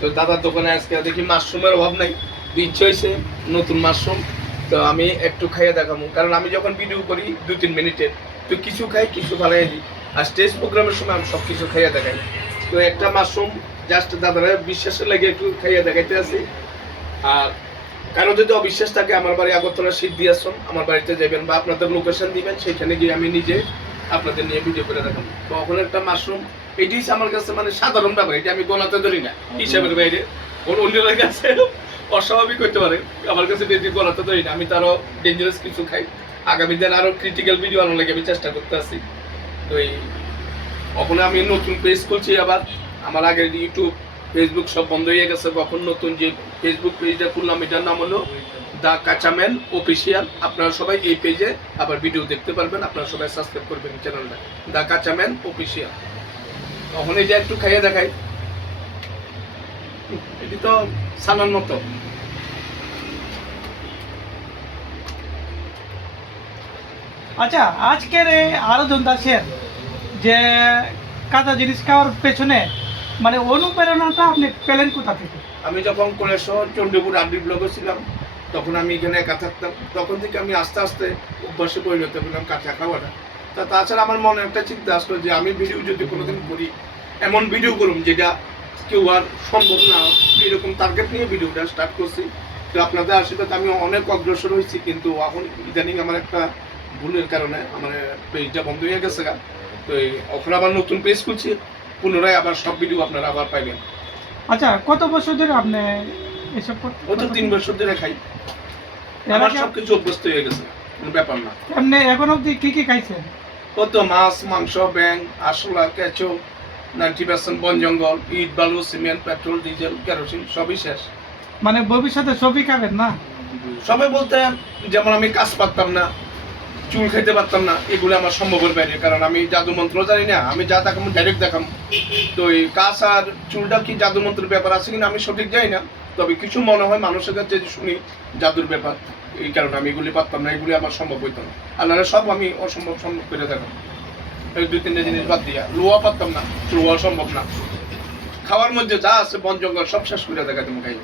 তো দাদার দোকানে আজকে দেখি মাশরুমের অভাব নাই, ইচ্ছে হয়েছে নতুন মাশরুম। তো আমি একটু খাইয়ে দেখাবো, কারণ আমি যখন ভিডিও করি 2-3 মিনিটের, তো কিছু খাই কিছু ভালাই দিই। আর স্টেজ প্রোগ্রামের সময় আমি সব কিছু খাইয়ে দেখাই। তো একটা মাশরুম জাস্ট দাদারা বিশ্বাসের লাগে একটু খাইয়ে দেখাইতে আছি। আর কারো যদি অবিশ্বাস থাকে, আমার বাড়ি আগরতলা সিদ্ধি আশ্রম, আমার বাড়িতে যাবেন বা আপনাদের লোকেশন দিবেন, সেখানে গিয়ে আমি নিজে আপনাদের নিয়ে ভিডিও করে দেখাবো। তো ওখানে একটা মাশরুম, এটি আমার কাছে মানে সাধারণ ব্যাপার, এটা আমি গলাতে ধরি না হিসাবের বাইরে। অন্যের কাছে অস্বাভাবিক হতে পারে, আমার কাছে বেশি গলাতে ধরি না, আমি তারও ডেঞ্জারাস কিছু খাই। আগামী দিন আরো ক্রিটিক্যাল ভিডিও আনার লাগে আমি চেষ্টা করতে আছি। তো এই ওখানে আমি নতুন পেজ খুলছি আবার। আমার আগের ইউটিউব ফেসবুক সব বন্ধ হয়ে গেছে, কখন নতুন যে ফেসবুক পেজটা খুললাম এটার নাম হলো দ্য কাঁচাম্যান অফিসিয়াল। আপনারা সবাই এই পেজে আবার ভিডিও দেখতে পারবেন, আপনারা সবাই সাবস্ক্রাইব করবেন চ্যানেলটা দ্য কাঁচাম্যান অফিসিয়াল। তখন এই যে একটু খাইয়ে দেখাই, এটি তো সানার মতো। আচ্ছা, আজকের এই আলোচনা দাসের যে কাঁচা জিনিস খাওয়ার পেছনে মানে অনুপ্রেরণাটা আপনি পেলেন কোথা থেকে? আমি যখন কলেশ্বর চণ্ডীপুর আড্ডি ব্লকে ছিলাম, তখন আমি এখানে একা থাকতাম, তখন থেকে আমি আস্তে আস্তে অভ্যাসে পরিণত হলাম কাঁচা খাওয়াটা। তাছাড়া আমার মনে একটা চিন্তা আসলো যে আমি ভিডিও যদি কোনোদিন করি, এমন ভিডিও করুম যেটা কেউ আর সম্ভব না, এরকম টার্গেট নিয়ে ভিডিওটা স্টার্ট করছি। তো আপনাদের আশীর্বাদ আমি অনেক অগ্রসর হয়েছি, কিন্তু এখন ইদানিং আমার একটা ভুলের কারণে আমার পেজটা বন্ধ হয়ে গেছে। তো এখন আবার নতুন পেজ খুলছি, পুনরায় আবার সব ভিডিও আপনারা আবার পাইবেন। আচ্ছা, কত বছর ধরে আপনি এসব ও তো 3 বছর ধরে খাই, আমার সবকিছু অভ্যস্ত হয়ে গেছে, কোনো ব্যাপার না। এমনি এখন অবধি কি কি খাইছেন? কত মাছ, মাংস, ব্যাং, আরশোলা, কেঁচো, 90% বন জঙ্গল, ইট, বালু, সিমেন্ট, পেট্রোল, ডিজেল, কেরোসিন সবই শেষ। মানে ভবিষ্যতে সবই খাবেন না? সবাই বলতে, যেমন আমি কাজ পারতাম না, চুল খেতে পারতাম না, এগুলো আমার সম্ভবের বাইরে, কারণ আমি জাদু মন্ত্র জানি না। আমি যা দেখাম ডাইরেক্ট দেখাম। তো এই কাজ আর চুলটা কি জাদু মন্ত্রের ব্যাপার আছে কিনা আমি সঠিক জানি না, তবে কিছু মনে হয় মানুষের কাছে যে শুনি জাদুর ব্যাপার, এই কারণে আমি এগুলি পারতাম না, এগুলি আমার সম্ভব হইতো না। আর নাহলে সব আমি অসম্ভব সম্ভব করে দেখাম। এই 2-3টা জিনিস বাদ দিয়া লোয়া পারতাম না, লোয়া সম্ভব না। খাওয়ার মধ্যে যা আছে বন জঙ্গল সব শেষ করে দেখা তুমি খাই।